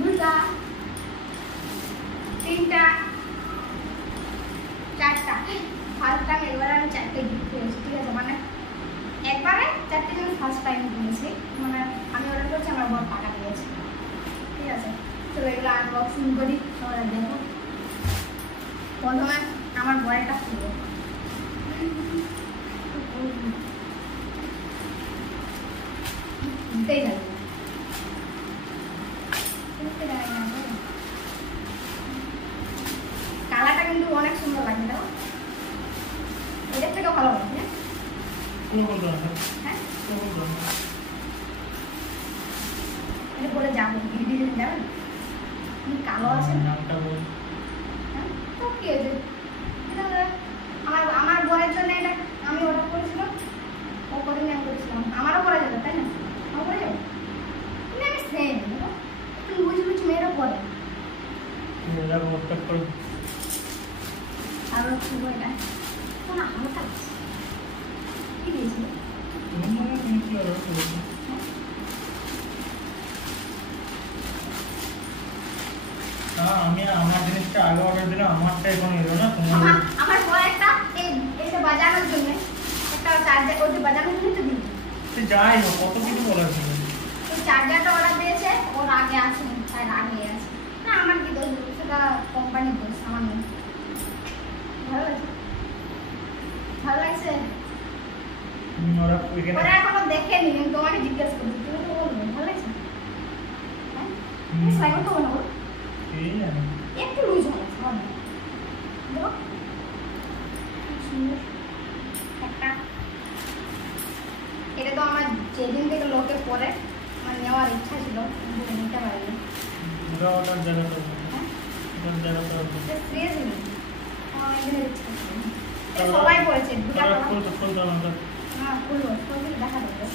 দুটা, তিনটা, চারটা। ফার্স্ট টাইম এবার আমি 4টে গিফট পেয়েছি, ঠিক আছে? মানে একবারে 4টে জিনিস ফার্স্ট টাইম কিনেছি, মানে আমি অর্ডার করছি, আমার বর টাকা দিয়েছে, ঠিক আছে? চলো এগুলো আনবক্সিং করি, তোমরা দেখো। প্রথমে আমার বরেরটা খুলবো। দিতেই যাবে কালারটা কিন্তু অনেক সুন্দর লাগে, দেখো এটার থেকেও ভালো লাগে। হ্যাঁ এটা বলে যাবো ডিজাইন যাবেন, কালো আছে তো কি আছে? আমার বরের জন্য এটা আমি অর্ডার করেছিলাম, ও কদিন আমি করেছিলাম, আমারও করা যাবে তাই না? আমার করে যাবে কিন্তু আমি সেম একটু বুঝি বুঝি মেয়েরা পরে আরো খুব এটা কোন হালকা কি দিয়েছিল আমি আমার জিনিসটা আগে অর্ডার দিলাম, আমারটা এখন এলো না। তোমার আমার বড় একটা এইটা বাজানোর জন্য একটা চার্জার ওইটা বাজানোর জন্য তো দিই যাই হোক কত কিছু বলার ছিল। তো চার্জারটা অর্ডার দিয়েছে, ওর আগে আছে তাই আগে আছে না, আমার কি দোষ, সেটা কোম্পানির দোষ, আমার নেই। ভালো লাগছে, ভালো লাগছে। ওরা এখনো দেখেনি, আমি তোমাকে জিজ্ঞেস করছি, তুমি তো বলবে ভালো লাগছে। হ্যাঁ সাইকেল তো বলবো একটু লুজ হবে, দেখো সুন্দর একটা। এটা তো আমার যেদিন থেকে লোকে পরে আমার নেওয়ার ইচ্ছা ছিল, কিন্তু নিতে পারিনি। সবাই পড়েছে দুটা হ্যাঁ খুলবো, দেখা দেবো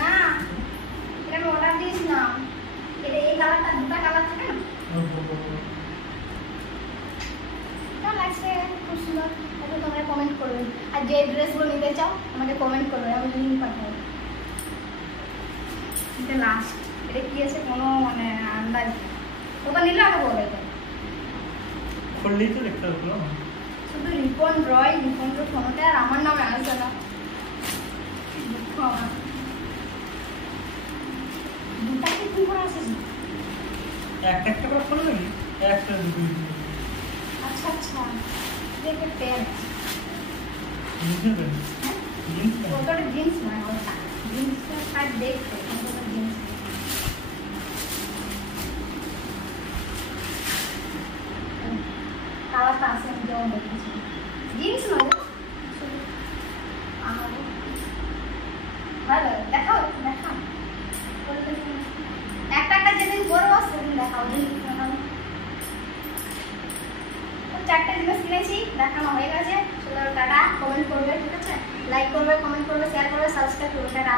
না, এটা আমি অর্ডার দিয়েছিলাম। এটা এই কালারটা, দুটা কালার থাকে না, কেমন লাগছে? খুব সুন্দর। এখন তোমরা কমেন্ট করবে, আর যে ড্রেসগুলো নিতে চাও আমাকে কমেন্ট করবে, আমি লিঙ্ক পাঠাবো। এটা লাস্ট, এটা কি আছে কোনো মানে আন্দাজ ওটা নিলে আগে বলে দেয়, খুললেই তো দেখতে হলো। শুধু রিপন রয়, রিপন তো ফোনটা আর আমার নামে আসবে না, দুঃখ আমার। দুটাকে কি করে আসে? একটা একটা করে খুলে নাকি একটা দুটো? আচ্ছা আচ্ছা, দেখে প্যান্ট ওটা জিন্স নয়, ওটা জিন্সের সাইড দেখতে ওটা জিন্স। কালারটা আছে আমি যেমন দেখেছি, জিন্স নয় ভালো। দেখাও দেখাও, একটা একটা যেদিন করবো সেদিন দেখাও। চারটে জিনিস কিনেছি, দেখানো হয়ে গেছে। চলো টাটা, কমেন্ট করবে, ঠিক আছে? লাইক করবে, কমেন্ট করবে, শেয়ার করবে, সাবস্ক্রাইব করবে। টাটা।